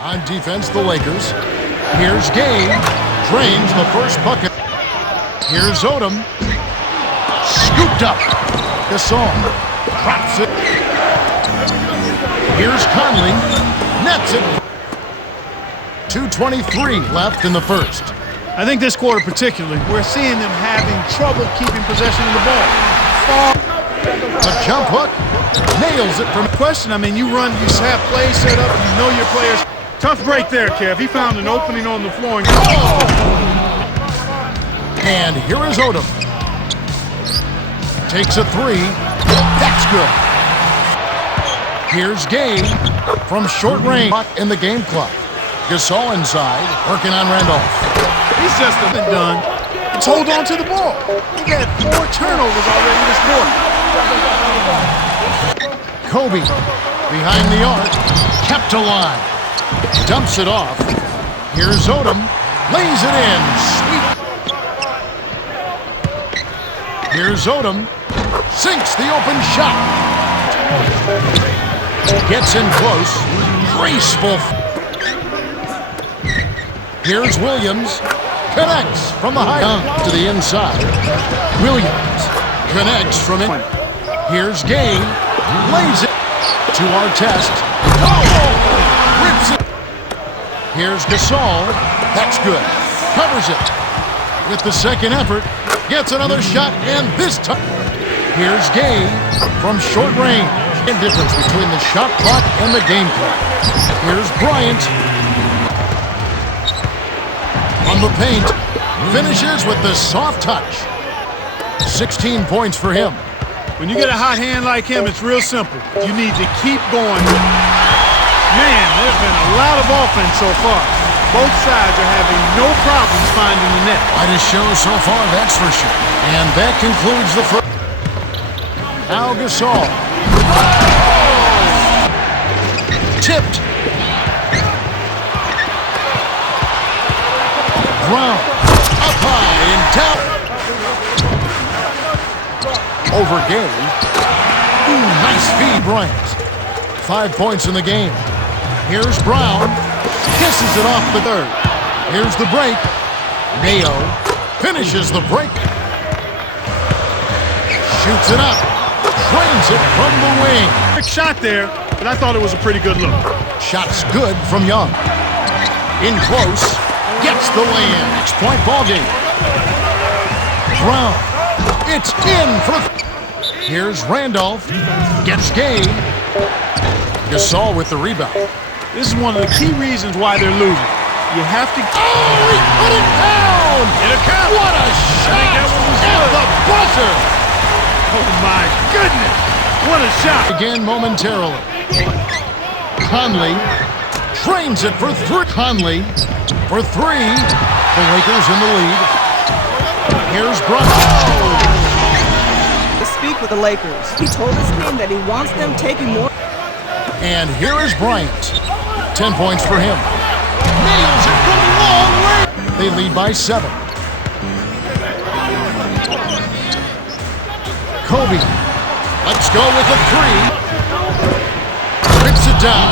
On defense, the Lakers. Here's Gay. Drains the first bucket. Here's Odom. Scooped up. Gasol. Drops it. Here's Conley. Nets it. 2:23 left in the first. I think this quarter particularly, we're seeing them having trouble keeping possession of the ball. A jump hook. Nails it from question. I mean, you have plays set up, you know your players. Tough break there, Kev. He found an opening on the floor. And here is Odom. Takes a three. That's good. Here's Gay from short range in the game clock. Gasol inside, working on Randolph. He's just been done. Let's hold on to the ball. He had 4 turnovers already this quarter. Kobe behind the arc, kept alive. Dumps it off. Here's Odom. Lays it in. Sweet. Here's Odom. Sinks the open shot. Gets in close. Graceful. Here's Williams. Connects from the high to the inside. Williams connects from it. Here's Gay. Lays it to Artest. Rips it. Here's Gasol. That's good. Covers it. With the second effort. Gets another shot, and this time. Here's Gay from short range. The difference between the shot clock and the game clock. Here's Bryant. On the paint. Finishes with the soft touch. 16 points for him. When you get a hot hand like him, it's real simple. You need to keep going. Man, there's been a lot of offense so far. Both sides are having no problems finding the net. Quite a show so far, that's for sure. And that concludes the first. Now Gasol. Tipped. Brown. Up high and down. Over Gay. Nice feed, Bryant. 5 points in the game. Here's Brown. Kisses it off the third. Here's the break. Mayo finishes the break. Shoots it up. Drains it from the wing. Quick shot there, but I thought it was a pretty good look. Shot's good from Young. In close. Gets the lay-in. Next point ball game. Brown. It's in for. Here's Randolph. Gets Gay. Gasol with the rebound. This is one of the key reasons why they're losing. You have to. Oh, he put it down! And a count. What a shot! At the buzzer! Oh my goodness! What a shot! Again momentarily. Conley trains it for three. Conley for three. The Lakers in the lead. Here's Brunson. To speak with the Lakers, he told his team that he wants them taking more. And here is Bryant. 10 points for him. Nails it from long range. They lead by 7. Kobe. Let's go with the 3. Rips it down.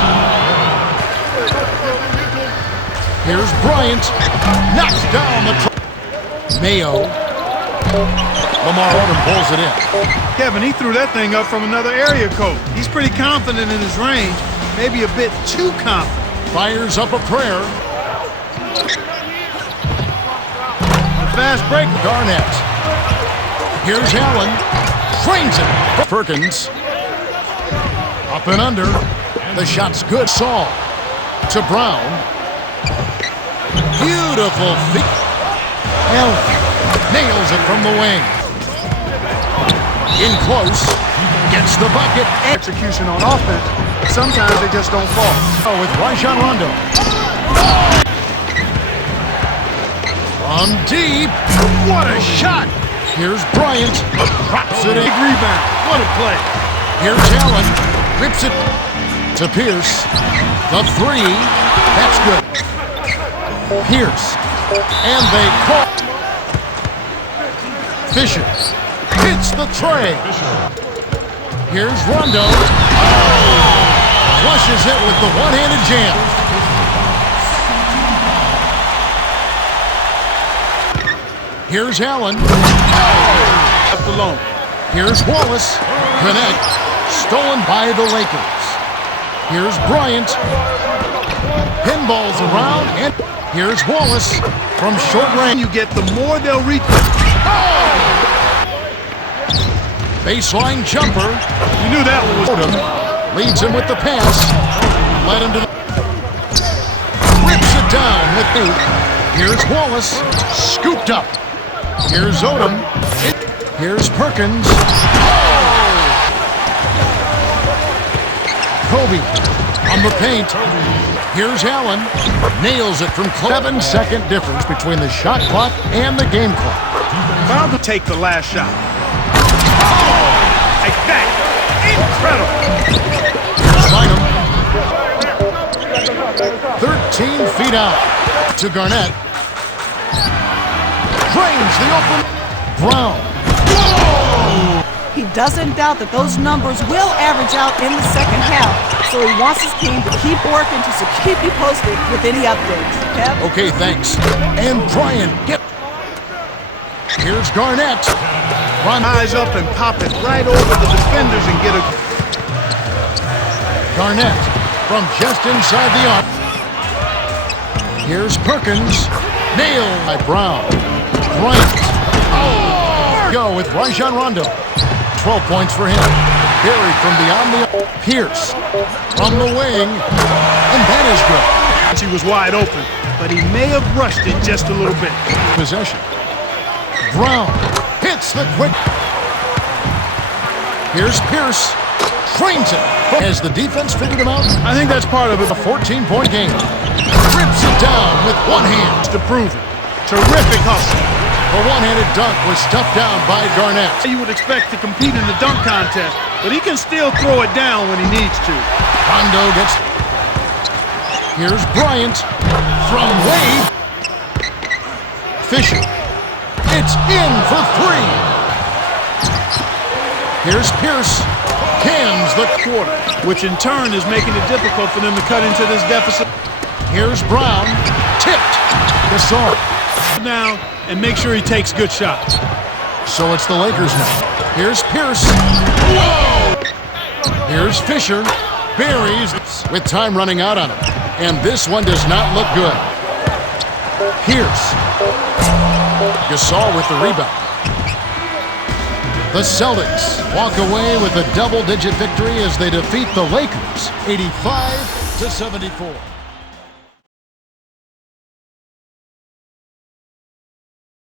Here's Bryant. Knocks down the Mayo. Lamar Odom pulls it in. Kevin, he threw that thing up from another area code. He's pretty confident in his range. Maybe a bit too confident. Fires up a prayer. Fast break. Garnett. Here's Allen. Trains it. Perkins. Up and under. The shot's good. Saul. To Brown. Beautiful feet. Allen nails it from the wing. In close. Gets the bucket. Execution on offense. Sometimes they just don't fall. Oh, with Rajon Rondo. From deep. What a shot. Here's Bryant. Drops it in. Big rebound. What a play. Here's Allen. Rips it to Pierce. The 3. That's good. Pierce. And they call. Fisher. Hits the tray. Here's Rondo. Flushes it with the one-handed jam. Here's Allen. Left alone. Here's Wallace. Connect. Stolen by the Lakers. Here's Bryant. Pinballs around. And here's Wallace from short range. You get the more they'll reach. Baseline jumper. You knew that one was. Odom leads him with the pass. Led him to the... Rips it down with 8. Here's Wallace. Scooped up. Here's Odom. Here's Perkins. Kobe on the paint. Here's Allen. Nails it from 7-second difference between the shot clock and the game clock. Found to take the last shot. Like that. Here's Bynum. 13 feet out to Garnett. Drains the open. Brown. Whoa! He doesn't doubt that those numbers will average out in the second half, so he wants his team to keep working to keep you posted with any updates. Kev? Okay, thanks. And Bryant. Here's Garnett. Run. Eyes up and pop it right over the defenders and get a... Garnett from just inside the arc. Here's Perkins. Nailed by Brown. Bryant. Go with Rajon Rondo. 12 points for him. Buried from beyond the... Pierce from the wing. And that is good. He was wide open, but he may have rushed it just a little bit. Possession. Brown hits the quick. Here's Pierce. Trains it. Has the defense figured him out? I think that's part of it. A 14-point game. Rips it down with one hand. To prove it. Terrific hustle. The one-handed dunk was stuffed down by Garnett. You would expect to compete in the dunk contest, but he can still throw it down when he needs to. Rondo gets... Here's Bryant from way... Fisher. It's in for 3. Here's Pierce. Cans the quarter. Which in turn is making it difficult for them to cut into this deficit. Here's Brown. Tipped. Gasol. Now, and make sure he takes good shots. So it's the Lakers now. Here's Pierce. Whoa! Here's Fisher. Buries with time running out on him. And this one does not look good. Pierce. Gasol with the rebound. The Celtics walk away with a double-digit victory as they defeat the Lakers 85-74.